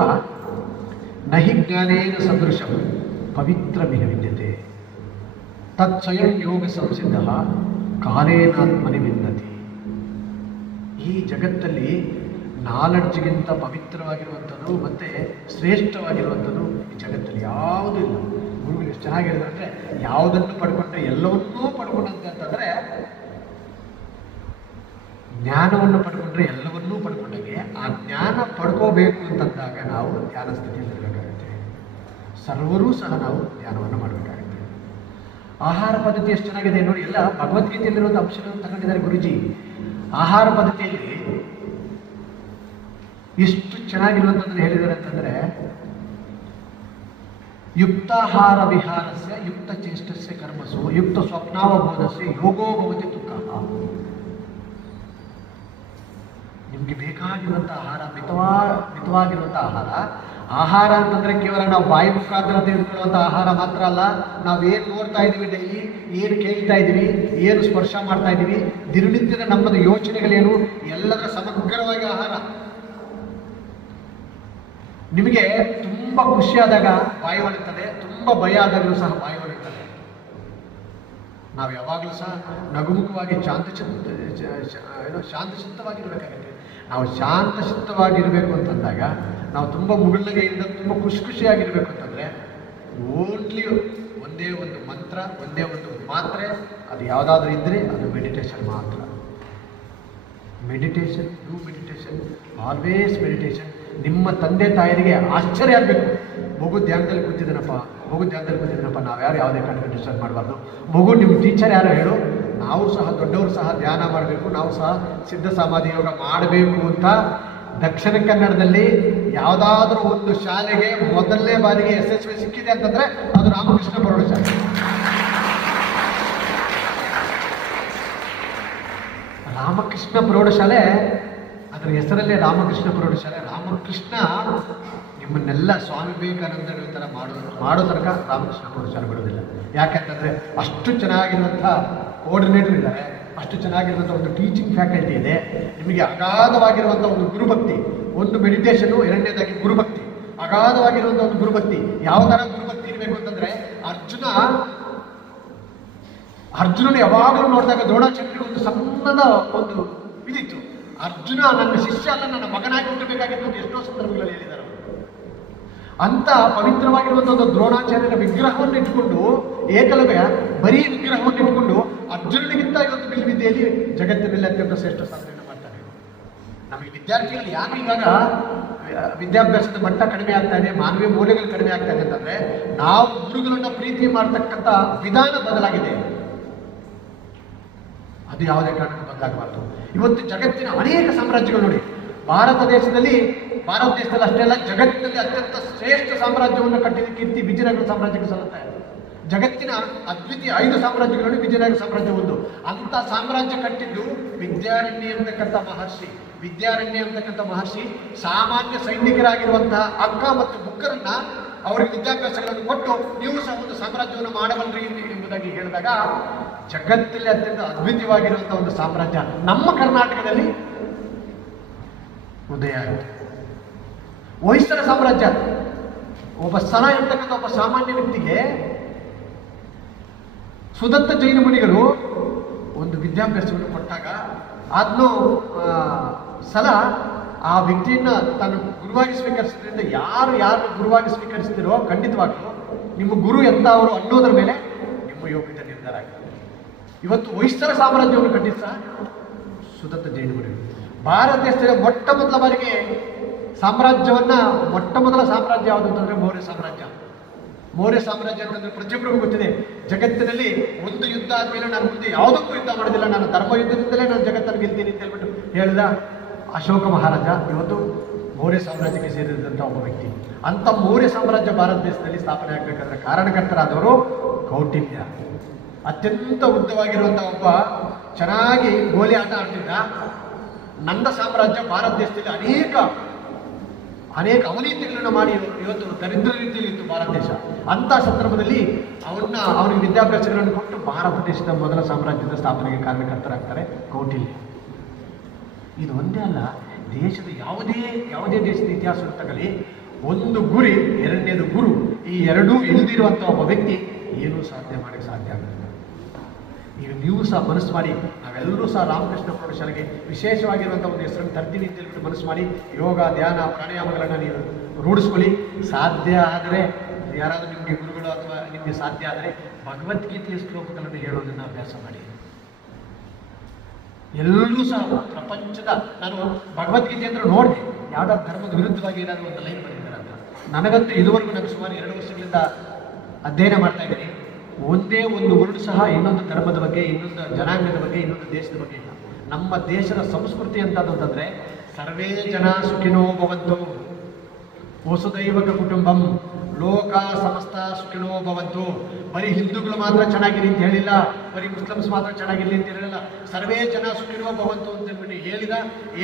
ನಹಿ ಜ್ಞಾನೇನ ಸದೃಶ ಪವಿತ್ರ ವಿದ್ಯತೆ. ತತ್ ಸ್ವಯಂ ಯೋಗ ಸಂಸಿದ್ಧ ಕಾಲೇನಾತ್ಮನಿ ವಿನ್ನತಿ ಈ ಜಗತ್ತಲ್ಲಿ ನಾಲೆಡ್ಜ್ಗಿಂತ ಪವಿತ್ರವಾಗಿರುವಂಥದ್ದು ಮತ್ತು ಶ್ರೇಷ್ಠವಾಗಿರುವಂಥದ್ದು ಈ ಜಗತ್ತಲ್ಲಿ ಯಾವುದೂ ಇಲ್ಲ. ಗುರುಗಳು ಎಷ್ಟು ಚೆನ್ನಾಗಿರೋದು ಅಂದರೆ ಯಾವುದನ್ನು ಪಡ್ಕೊಂಡ್ರೆ ಎಲ್ಲವನ್ನೂ ಪಡ್ಕೊಂಡಂತೆ ಅಂತಂದರೆ ಜ್ಞಾನವನ್ನು ಪಡ್ಕೊಂಡ್ರೆ ಎಲ್ಲವನ್ನೂ ಪಡ್ಕೊಂಡಂಗೆ ಆ ಜ್ಞಾನ ಪಡ್ಕೋಬೇಕು ಅಂತಂದಾಗ ನಾವು ಧ್ಯಾನ ಸ್ಥಿತಿಯಲ್ಲಿ ಇರಬೇಕಾಗುತ್ತೆ. ಸರ್ವರೂ ಸಹ ನಾವು ಧ್ಯಾನವನ್ನು ಮಾಡಬೇಕಾಗುತ್ತೆ. ಆಹಾರ ಪದ್ಧತಿ ಎಷ್ಟು ಚೆನ್ನಾಗಿದೆ ನೋಡಿ, ಎಲ್ಲ ಭಗವದ್ಗೀತೆಯಲ್ಲಿರುವಂಥ ಅಂಶಗಳನ್ನು ತಗೊಂಡಿದ್ದಾರೆ ಗುರುಜಿ. ಆಹಾರ ಪದ್ಧತಿಯಲ್ಲಿ ಎಷ್ಟು ಚೆನ್ನಾಗಿರುವಂಥದ್ದನ್ನು ಹೇಳಿದ್ದಾರೆ ಅಂತಂದರೆ ಯುಕ್ತಾಹಾರ ವಿಹಾರಸ್ಯ ಯುಕ್ತ ಚೇಷ್ಟಸ್ಯ ಕರ್ಮಸು ಯುಕ್ತ ಸ್ವಪ್ನಾವಬೋಧಸ್ಯ ಯೋಗೋ ಭವತಿ ದುಃಖ ನಿಮಗೆ ಬೇಕಾಗಿರುವಂಥ ಆಹಾರ, ಮಿತವಾ ಮಿತವಾಗಿರುವಂಥ ಆಹಾರ. ಆಹಾರ ಅಂತಂದರೆ ಕೇವಲ ನಾವು ಬಾಯಿ ಮುಖಾಂತರ ತೆಗೆದುಕೊಳ್ಳುವಂಥ ಆಹಾರ ಮಾತ್ರ ಅಲ್ಲ, ನಾವೇನು ನೋಡ್ತಾ ಇದ್ದೀವಿ ಡೈಲಿ ಏನು ಕೇಳ್ತಾ ಇದ್ದೀವಿ, ಏನು ಸ್ಪರ್ಶ ಮಾಡ್ತಾ ಇದ್ದೀವಿ, ದಿನನಿತ್ಯದ ನಮ್ಮದು ಯೋಚನೆಗಳೇನು, ಎಲ್ಲದರ ಸಮಗ್ರವಾಗಿ ಆಹಾರ. ನಿಮಗೆ ತುಂಬ ಖುಷಿಯಾದಾಗ ಬಾಯಿ ಹೊಳಿತದೆ ತುಂಬ ಭಯ ಆದಾಗಲೂ ಸಹ ಬಾಯಿ ಹೊಳಿತದೆ ನಾವು ಯಾವಾಗಲೂ ಸಹ ನಗುಮುಖವಾಗಿ ಶಾಂತಚಿತ್ತ ಏನೋ ಶಾಂತಚಿತ್ತವಾಗಿರ್ಬೇಕಾಗತ್ತೆ. ನಾವು ಶಾಂತಚಿತ್ತವಾಗಿರಬೇಕು ಅಂತಂದಾಗ, ನಾವು ತುಂಬ ಮುಗುಳ್ನಗೆಯಿಂದ ತುಂಬ ಖುಷಿ ಖುಷಿಯಾಗಿರ್ಬೇಕು ಅಂತಂದರೆ ಓನ್ಲಿ ಒಂದೇ ಒಂದು ಮಂತ್ರ, ಒಂದೇ ಒಂದು ಮಾತ್ರೆ, ಅದು ಯಾವುದಾದ್ರೂ ಇದ್ದರೆ ಅದು ಮೆಡಿಟೇಷನ್ ಮಾತ್ರ. Meditation do meditation always meditation ನಿಮ್ಮ ತಂದೆ ತಾಯಿಗೆ ಆಶ್ಚರ್ಯ ಆಗಬೇಕು. ಮಗು ಧ್ಯಾನದಲ್ಲಿ ಕೂತಿದ್ದೀನಪ್ಪ ಮಗು ಧ್ಯಾನದಲ್ಲಿ ಕೂತಿದ್ದೀನಪ್ಪ ನಾವು ಯಾರು ಯಾವುದೇ ಕಾರಣಕ್ಕೆ ಡಿಸ್ಟರ್ಬ್ ಮಾಡಬಾರ್ದು. ಮಗು ನಿಮ್ಮ ಟೀಚರ್ ಯಾರು ಹೇಳು, ನಾವು ಸಹ ದೊಡ್ಡವರು ಸಹ ಧ್ಯಾನ ಮಾಡಬೇಕು, ನಾವು ಸಹ ಸಿದ್ಧ ಸಮಾಧಿ ಯೋಗ ಮಾಡಬೇಕು ಅಂತ ದಕ್ಷಿಣ ಕನ್ನಡದಲ್ಲಿ ಯಾವುದಾದ್ರೂ ಒಂದು ಶಾಲೆಗೆ ಮೊದಲನೇ ಬಾರಿಗೆ ಎಸ್ ಎಸ್ ವಿ ಸಿಕ್ಕಿದೆ ಅಂತಂದ್ರೆ ಅದು ರಾಮಕೃಷ್ಣ ಪ್ರೌಢಶಾಲೆ ರಾಮಕೃಷ್ಣ ಪ್ರೌಢಶಾಲೆ ಅದರ ಹೆಸರಲ್ಲೇ ರಾಮಕೃಷ್ಣ ಪ್ರೌಢಶಾಲೆ ರಾಮಕೃಷ್ಣ ನಿಮ್ಮನ್ನೆಲ್ಲ ಸ್ವಾಮಿ ವಿವೇಕಾನಂದಗಳ ಥರ ಮಾಡೋ ಮಾಡೋ ತನಕ ರಾಮಕೃಷ್ಣ ಪ್ರೌಢಶಾಲೆ ಬಿಡೋದಿಲ್ಲ ಯಾಕೆಂತಂದರೆ ಅಷ್ಟು ಚೆನ್ನಾಗಿರುವಂಥ ಕೋಆರ್ಡಿನೇಟರ್ ಇದ್ದಾರೆ, ಅಷ್ಟು ಚೆನ್ನಾಗಿರುವಂಥ ಒಂದು ಟೀಚಿಂಗ್ ಫ್ಯಾಕಲ್ಟಿ ಇದೆ. ನಿಮಗೆ ಅಗಾಧವಾಗಿರುವಂಥ ಒಂದು ಗುರುಭಕ್ತಿ, ಒಂದು ಮೆಡಿಟೇಷನು ಎರಡನೇದಾಗಿ ಗುರುಭಕ್ತಿ. ಅಗಾಧವಾಗಿರುವಂಥ ಒಂದು ಗುರುಭಕ್ತಿ, ಯಾವ ಥರ ಗುರುಭಕ್ತಿ ಇರಬೇಕು ಅಂತಂದರೆ ಅರ್ಜುನ, ಅರ್ಜುನನ ಯಾವಾಗಲೂ ನೋಡಿದಾಗ ದ್ರೋಣಾಚಾರ್ಯರಿಗೆ ಒಂದು ಸಣ್ಣದ ಒಂದು ಇದಿತ್ತು. ಅರ್ಜುನ ನನ್ನ ಶಿಷ್ಯ ಅಲ್ಲ ನನ್ನ ಮಗನಾಗಿ ಹುಟ್ಟಬೇಕಾಗಿತ್ತು ಅಂತ ಎಷ್ಟೋ ಸಂದರ್ಭಗಳಲ್ಲಿ ಹೇಳಿದ್ದಾರೆ. ಅಂತ ಪವಿತ್ರವಾಗಿರುವಂತಹ ಒಂದು ದ್ರೋಣಾಚಾರ್ಯರ ವಿಗ್ರಹವನ್ನು ಇಟ್ಕೊಂಡು ಏಕಲವ್ಯ, ಬರೀ ವಿಗ್ರಹವನ್ನು ಇಟ್ಕೊಂಡು ಅರ್ಜುನನಿಗಿಂತ ಇವತ್ತು ಬಿಲ್ ವಿದ್ಯೆಯಲ್ಲಿ ಜಗತ್ತಿನಲ್ಲಿ ಅತ್ಯಂತ ಶ್ರೇಷ್ಠ ಸಾಧನೆ ಮಾಡ್ತಾರೆ ನಮಗೆ ವಿದ್ಯಾರ್ಥಿಗಳು ಯಾಕೆ ಇವಾಗ ವಿದ್ಯಾಭ್ಯಾಸದ ಮಟ್ಟ ಕಡಿಮೆ ಆಗ್ತಾ ಇದೆ, ಮಾನವೀಯ ಮೌಲ್ಯಗಳು ಕಡಿಮೆ ಆಗ್ತಾ ಇದೆ ಅಂತಂದ್ರೆ, ನಾವು ಗುರುಗಳನ್ನ ಪ್ರೀತಿ ಮಾಡ್ತಕ್ಕಂಥ ವಿಧಾನ ಬದಲಾಗಿದೆ ಅದು ಯಾವುದೇ ಕಾರಣಕ್ಕೂ ಬದಲಾಗಬಾರ್ದು ಇವತ್ತು ಜಗತ್ತಿನ ಅನೇಕ ಸಾಮ್ರಾಜ್ಯಗಳು ನೋಡಿ, ಭಾರತ ದೇಶದಲ್ಲಿ ಭಾರತ ದೇಶದಲ್ಲಿ ಅಲ್ಲ, ಜಗತ್ತಿನಲ್ಲಿ ಅತ್ಯಂತ ಶ್ರೇಷ್ಠ ಸಾಮ್ರಾಜ್ಯವನ್ನು ಕಟ್ಟಿದ ಕೀರ್ತಿ ವಿಜಯನಗರ ಸಾಮ್ರಾಜ್ಯಕ್ಕೆ ಸಲ್ಲುತ್ತೆ. ಜಗತ್ತಿನ ಅದ್ವಿತೀಯ ಐದು ಸಾಮ್ರಾಜ್ಯಗಳಲ್ಲಿ ವಿಜಯನಗರ ಸಾಮ್ರಾಜ್ಯ ಒಂದು. ಅಂತ ಸಾಮ್ರಾಜ್ಯ ಕಟ್ಟಿದ್ದು ವಿದ್ಯಾರಣ್ಯ ಅಂತಕ್ಕಂಥ ಮಹರ್ಷಿ, ವಿದ್ಯಾರಣ್ಯ ಅಂತಕ್ಕಂಥ ಮಹರ್ಷಿ, ಸಾಮಾನ್ಯ ಸೈನಿಕರಾಗಿರುವಂತಹ ಅಕ್ಕ ಮತ್ತು ಬುಕ್ಕರನ್ನ ಅವರಿಗೆ ವಿದ್ಯಾಭ್ಯಾಸಗಳನ್ನು ಕೊಟ್ಟು, ನೀವು ಸಹ ಒಂದು ಸಾಮ್ರಾಜ್ಯವನ್ನು ಮಾಡಬಲ್ರಿ ಎಂಬುದಾಗಿ ಹೇಳಿದಾಗ ಜಗತ್ತಲ್ಲಿ ಅತ್ಯಂತ ಅದ್ವಿತೀಯವಾಗಿರುವಂತಹ ಒಂದು ಸಾಮ್ರಾಜ್ಯ ನಮ್ಮ ಕರ್ನಾಟಕದಲ್ಲಿ ಉದಯ ಆಯಿತು ಹೊಯ್ಸಳ ಸಾಮ್ರಾಜ್ಯ. ಒಬ್ಬ ಸಲ ಇರ್ತಕ್ಕಂಥ ಒಬ್ಬ ಸಾಮಾನ್ಯ ವ್ಯಕ್ತಿಗೆ ಸುದತ್ತ ಜೈನ ಮುನಿಗಳು ಒಂದು ವಿದ್ಯಾಭ್ಯಾಸವನ್ನು ಕೊಟ್ಟಾಗ ಅದನ್ನು ಸಲ ಆ ವ್ಯಕ್ತಿಯನ್ನ ತಾನು ಗುರುವಾಗಿ ಸ್ವೀಕರಿಸಿದ್ರಿಂದ ಯಾರು ಯಾರು ಗುರುವಾಗಿ ಸ್ವೀಕರಿಸ್ತಿರೋ ಖಂಡಿತವಾಗ್ಲೂ ನಿಮ್ಮ ಗುರು ಎಂತ ಅವರು ಅನ್ನೋದ್ರ ಮೇಲೆ ನಿಮ್ಮ ಯೋಗ್ಯತೆ ಇವತ್ತು ಹೊಯ್ಸಳ ಸಾಮ್ರಾಜ್ಯವನ್ನು ಕಟ್ಟಿದ ಸುದತ್ತ ಜೈನ ಮುನಿಗಳು ಭಾರತ ದೇಶದಲ್ಲಿ ಮೊಟ್ಟ ಮೊದಲ ಬಾರಿಗೆ ಸಾಮ್ರಾಜ್ಯವನ್ನ ಮೊಟ್ಟ ಮೊದಲ ಸಾಮ್ರಾಜ್ಯ ಯಾವುದು ಅಂತಂದ್ರೆ ಮೌರ್ಯ ಸಾಮ್ರಾಜ್ಯ. ಮೌರ್ಯ ಸಾಮ್ರಾಜ್ಯ ನೋಡಿದ್ರೆ ಪ್ರತಿಯೊಬ್ಬರಿಗೂ ಗೊತ್ತಿದೆ. ಜಗತ್ತಿನಲ್ಲಿ ಒಂದು ಯುದ್ಧ ಆದಮೇಲೆ ನಾನು ಮುಂದೆ ಯಾವುದಕ್ಕೂ ಯುದ್ಧ ಮಾಡೋದಿಲ್ಲ. ನಾನು ಧರ್ಮ ಯುದ್ಧದಿಂದಲೇ ನಾನು ಜಗತ್ತನ್ನು ಗೆಲ್ತೀನಿ ಅಂತ ಹೇಳ್ಬಿಟ್ಟು ಹೇಳಿದ ಅಶೋಕ ಮಹಾರಾಜ ಇವತ್ತು ಮೌರ್ಯ ಸಾಮ್ರಾಜ್ಯಕ್ಕೆ ಸೇರಿದಂಥ ಒಬ್ಬ ವ್ಯಕ್ತಿ. ಅಂತ ಮೌರ್ಯ ಸಾಮ್ರಾಜ್ಯ ಭಾರತ ದೇಶದಲ್ಲಿ ಸ್ಥಾಪನೆ ಆಗಬೇಕಾದ್ರೆ ಕಾರಣಕರ್ತರಾದವರು ಕೌಟಿಲ್ಯ. ಅತ್ಯಂತ ಉದ್ದವಾಗಿರುವಂಥ ಒಬ್ಬ ಚೆನ್ನಾಗಿ ಗೋಲಿ ಆಟ ಆಡ್ತಿದ್ದ ನಂದ ಸಾಮ್ರಾಜ್ಯ ಭಾರತ ದೇಶದಲ್ಲಿ ಅನೇಕ ಅನೇಕ ಅವನೀತಿಗಳನ್ನು ಮಾಡಿ ಇವತ್ತು ದರಿದ್ರ ರೀತಿಯಲ್ಲಿ ಇತ್ತು ಭಾರತ ದೇಶ. ಅಂತ ಸಂದರ್ಭದಲ್ಲಿ ಅವನ್ನ ಅವನಿಗೆ ವಿದ್ಯಾಭ್ಯಾಸಗಳನ್ನು ಕೊಟ್ಟು ಭಾರತ ದೇಶದ ಮೊದಲ ಸಾಮ್ರಾಜ್ಯದ ಸ್ಥಾಪನೆಗೆ ಕಾರಣಕರ್ತರಾಗ್ತಾರೆ ಕೌಟಿಲ್ಯ. ಇದು ಒಂದೇ ಅಲ್ಲ, ದೇಶದ ಯಾವುದೇ ಯಾವುದೇ ದೇಶದ ಇತಿಹಾಸವನ್ನು ತಗಲಿ ಒಂದು ಗುರಿ, ಎರಡನೇದು ಗುರು, ಈ ಎರಡೂ ಇಲ್ದಿರುವಂಥ ಒಬ್ಬ ವ್ಯಕ್ತಿ ಏನೂ ಸಾಧ್ಯ ಮಾಡಕ್ಕೆ ಸಾಧ್ಯ ಆಗುತ್ತೆ ಈಗ ನೀವು ಸಹ ಮನಸ್ಸು ಮಾಡಿ, ನಾವೆಲ್ಲರೂ ಸಹ ರಾಮಕೃಷ್ಣ ಪ್ರೌಢಶಾಲೆಗೆ ವಿಶೇಷವಾಗಿರುವಂಥ ಒಂದು ಹೆಸರನ್ನು ತರ್ತೀನಿ ಅಂತ ಹೇಳ್ಬಿಟ್ಟು ಮನಸ್ಸು ಮಾಡಿ, ಯೋಗ, ಧ್ಯಾನ, ಪ್ರಾಣಾಯಾಮಗಳನ್ನು ನೀವು ರೂಢಿಸ್ಕೊಳ್ಳಿ. ಸಾಧ್ಯ ಆದರೆ, ಯಾರಾದರೂ ನಿಮಗೆ ಗುರುಗಳು ಅಥವಾ ನಿಮಗೆ ಸಾಧ್ಯ ಆದರೆ ಭಗವದ್ಗೀತೆಯ ಶ್ಲೋಕಗಳನ್ನು ಹೇಳೋದನ್ನು ಅಭ್ಯಾಸ ಮಾಡಿ. ಎಲ್ಲರೂ ಸಹ ಪ್ರಪಂಚದ ನಾನು ಭಗವದ್ಗೀತೆ ಅಂದ್ರೆ ನೋಡಿ ಯಾವ್ದಾದ್ರು ಧರ್ಮದ ವಿರುದ್ಧವಾಗಿ ಏನಾದರೂ ಒಂದು ಲೈನ್ ಬಂದಿದ್ದಾರೆ ಅಂತ. ನನಗಂತೂ ಇದುವರೆಗೂ ನಾನು ಸುಮಾರು ಎರಡು ವರ್ಷಗಳಿಂದ ಅಧ್ಯಯನ ಮಾಡ್ತಾ ಇದ್ದೀನಿ. ಒಂದೇ ಒಂದು ವರ್ಡ್ ಸಹ ಇನ್ನೊಂದು ಧರ್ಮದ ಬಗ್ಗೆ, ಇನ್ನೊಂದು ಜನಾಂಗದ ಬಗ್ಗೆ, ಇನ್ನೊಂದು ದೇಶದ ಬಗ್ಗೆ ಇಲ್ಲ. ನಮ್ಮ ದೇಶದ ಸಂಸ್ಕೃತಿ ಅಂತಂದ್ರೆ ಸರ್ವೇ ಜನ ಸುಖಿನೋ ಭವಂತು. ವಸುದೈವಕ ಕುಟುಂಬಂ. ಲೋಕ ಸಮಸ್ತ ಸುಖಿನೋ ಭವಂತು. ಬರೀ ಹಿಂದೂಗಳು ಮಾತ್ರ ಚೆನ್ನಾಗಿರಿ ಅಂತ ಹೇಳಿಲ್ಲ, ಬರೀ ಮುಸ್ಲಿಮ್ಸ್ ಮಾತ್ರ ಚೆನ್ನಾಗಿರಲಿ ಅಂತ ಹೇಳಿಲ್ಲ. ಸರ್ವೇ ಜನ ಸುಖಿನೋ ಭವಂತು ಅಂತ ಹೇಳ್ಬಿಟ್ಟು ಹೇಳಿದ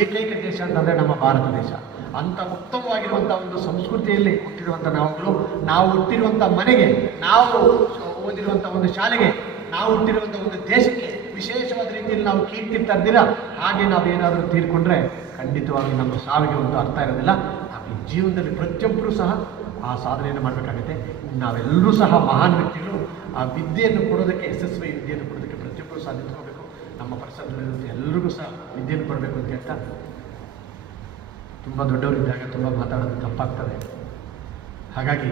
ಏಕೈಕ ದೇಶ ಅಂತಂದ್ರೆ ನಮ್ಮ ಭಾರತ ದೇಶ. ಅಂತ ಉತ್ತಮವಾಗಿರುವಂಥ ಒಂದು ಸಂಸ್ಕೃತಿಯಲ್ಲಿ ಹುಟ್ಟಿರುವಂತ ನಾವುಗಳು, ನಾವು ಹುಟ್ಟಿರುವಂಥ ಮನೆಗೆ ನಾವು ಓದಿರುವಂಥ ಒಂದು ಶಾಲೆಗೆ, ನಾವು ಹುಟ್ಟಿರುವಂಥ ಒಂದು ದೇಶಕ್ಕೆ ವಿಶೇಷವಾದ ರೀತಿಯಲ್ಲಿ ನಾವು ಕೀರ್ತಿ ತರ್ದಿರ ಹಾಗೆ ನಾವು ಏನಾದರೂ ತೀರ್ಕೊಂಡ್ರೆ ಖಂಡಿತವಾಗಿ ನಮ್ಮ ಸಾವಿಗೆ ಒಂದು ಅರ್ಥ ಇರೋದಿಲ್ಲ. ನಾವು ಜೀವನದಲ್ಲಿ ಪ್ರತಿಯೊಬ್ಬರೂ ಸಹ ಆ ಸಾಧನೆಯನ್ನು ಮಾಡಬೇಕಾಗುತ್ತೆ. ನಾವೆಲ್ಲರೂ ಸಹ ಮಹಾನ್ ವ್ಯಕ್ತಿಗಳು. ಆ ವಿದ್ಯೆಯನ್ನು ಕೊಡೋದಕ್ಕೆ, ಯಶಸ್ವಿ ವಿದ್ಯೆಯನ್ನು ಕೊಡೋದಕ್ಕೆ ಪ್ರತಿಯೊಬ್ಬರು ಸಹ ನಿಂತ್ಕೋಬೇಕು. ನಮ್ಮ ಪರಿಸರದಲ್ಲಿರುವಂಥ ಎಲ್ಲರಿಗೂ ಸಹ ವಿದ್ಯೆಯನ್ನು ಕೊಡಬೇಕು ಅಂತ ಹೇಳ್ತಾ ತುಂಬ ದೊಡ್ಡವರಿದ್ದಾಗ ತುಂಬ ಮಾತಾಡೋದು ತಪ್ಪಾಗ್ತದೆ. ಹಾಗಾಗಿ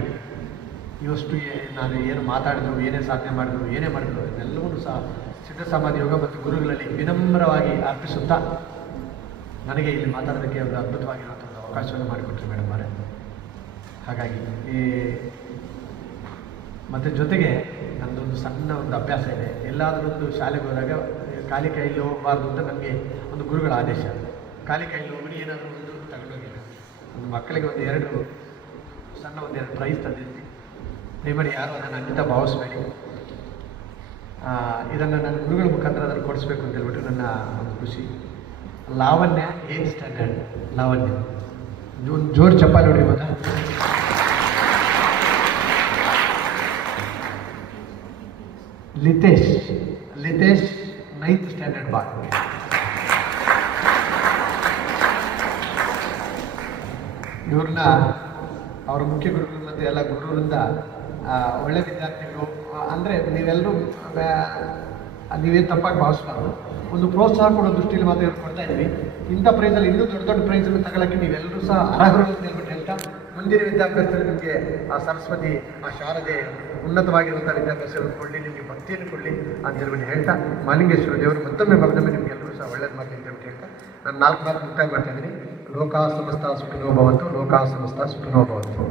ಇವಷ್ಟು ನಾನು ಏನು ಮಾತಾಡಿದ್ರು, ಏನೇ ಸಾಧನೆ ಮಾಡಿದ್ರು, ಏನೇ ಮಾಡಿದ್ರು, ಇದೆಲ್ಲವನ್ನೂ ಸಹ ಸಿದ್ಧ ಸಮಾಧಿ ಯೋಗ ಮತ್ತು ಗುರುಗಳಲ್ಲಿ ವಿನಮ್ರವಾಗಿ ಅರ್ಪಿಸುತ್ತಾ ನನಗೆ ಇಲ್ಲಿ ಮಾತಾಡೋದಕ್ಕೆ ಒಂದು ಅದ್ಭುತವಾಗಿರುವಂಥ ಒಂದು ಅವಕಾಶವನ್ನು ಮಾಡಿಕೊಟ್ರು ಮೇಡಮ್ ಅವರೇ. ಹಾಗಾಗಿ, ಈ ಮತ್ತು ಜೊತೆಗೆ ನನ್ನದೊಂದು ಸಣ್ಣ ಒಂದು ಅಭ್ಯಾಸ ಇದೆ. ಎಲ್ಲಾದರೂ ಒಂದು ಶಾಲೆಗೆ ಹೋದಾಗ ಖಾಲಿ ಕೈಯಲ್ಲಿ ಹೋಗಬಾರ್ದು ಅಂತ ನಮಗೆ ಒಂದು ಗುರುಗಳ ಆದೇಶ. ಖಾಲಿ ಕೈಯಲ್ಲಿ ಹೋಗಿ ಏನಾದರೂ ಒಂದು ತಗೊಂಡೋಗಿಲ್ಲ ಒಂದು ಮಕ್ಕಳಿಗೆ ಒಂದು ಎರಡು, ಸಣ್ಣ ಒಂದು ಎರಡು ಪ್ರೈಸ್ ತಂದಿರ್ತೀನಿ ದಯಮಾಡಿ ಯಾರು ಅದನ್ನು ಅನ್ಯತಾ ಭಾವಿಸ್ಬೇಡಿ. ಇದನ್ನು ನನ್ನ ಗುರುಗಳ ಮುಖಾಂತರ ಅದನ್ನು ಕೊಡಿಸ್ಬೇಕು ಅಂತ ಹೇಳ್ಬಿಟ್ಟು ನನ್ನ ಒಂದು ಖುಷಿ. ಲಾವಣ್ಯ ಏನ್ ಸ್ಟ್ಯಾಂಡರ್ಡ್ ಲಾವಣ್ಯ. ಒಂದು ಜೋರು ಚಪ್ಪಾಳೆ ನೋಡಿ ಇವಾಗ ಲಿತೇಶ್. ಲಿತೇಶ್ ನೈನ್ತ್ ಸ್ಟ್ಯಾಂಡರ್ಡ್ ಬಾಯ್ ಇವ್ರನ್ನ ಅವರ ಮುಖ್ಯ ಗುರುಗಳು ಮತ್ತು ಎಲ್ಲ ಗುರುಗಳಿಂದ ಒಳ್ಳೆ ವಿದ್ಯಾರ್ಥಿಗಳು ಅಂದರೆ ನೀವೆಲ್ಲರೂ ನೀವೇನು ತಪ್ಪಾಗಿ ಭಾವಿಸ್ಬಾರ್ದು. ಒಂದು ಪ್ರೋತ್ಸಾಹ ಕೊಡೋ ದೃಷ್ಟಿಯಲ್ಲಿ ಮಾತ್ರ ಕೊಡ್ತಾ ಇದ್ದೀವಿ. ಇಂಥ ಪ್ರೈಸಲ್ಲಿ ಇನ್ನೂ ದೊಡ್ಡ ದೊಡ್ಡ ಪ್ರೈಸನ್ನು ತಗೊಳ್ಳೋಕ್ಕೆ ನೀವೆಲ್ಲರೂ ಸಹ ಅರ್ಹರು ಅಂತ ಹೇಳ್ಬಿಟ್ಟು ಹೇಳ್ತಾ ಮುಂದಿನ ವಿದ್ಯಾಭ್ಯಾಸದಲ್ಲಿ ನಿಮಗೆ ಆ ಸರಸ್ವತಿ, ಆ ಶಾರದೆ ಉನ್ನತವಾಗಿರುವಂಥ ವಿದ್ಯಾಭ್ಯಾಸಗಳನ್ನು ಕೊಡಲಿ, ನಿಮಗೆ ಭಕ್ತಿಯನ್ನು ಕೊಡಲಿ ಅಂತ ಹೇಳ್ಬಿಟ್ಟು ಹೇಳ್ತಾ, ಮಾಲಿಂಗೇಶ್ವರ ದೇವರು ಮತ್ತೊಮ್ಮೆ ಮಗದೊಮ್ಮೆ ನಿಮಗೆಲ್ಲರೂ ಸಹ ಒಳ್ಳೇದು ಮಾಡಲಿ ಅಂತ ಹೇಳ್ಬಿಟ್ಟು ಹೇಳ್ತಾ, ನಾನು ನಾಲ್ಕು ಮಾತು ಮುಕ್ತಾಯ ಮಾಡ್ತಾ ಇದ್ದೀನಿ. ಲೋಕ ಸಮಸ್ತ ಸುಖಿನೋ ಭವಂತು ಲೋಕ ಸಮಸ್ತ ಭವಂತು.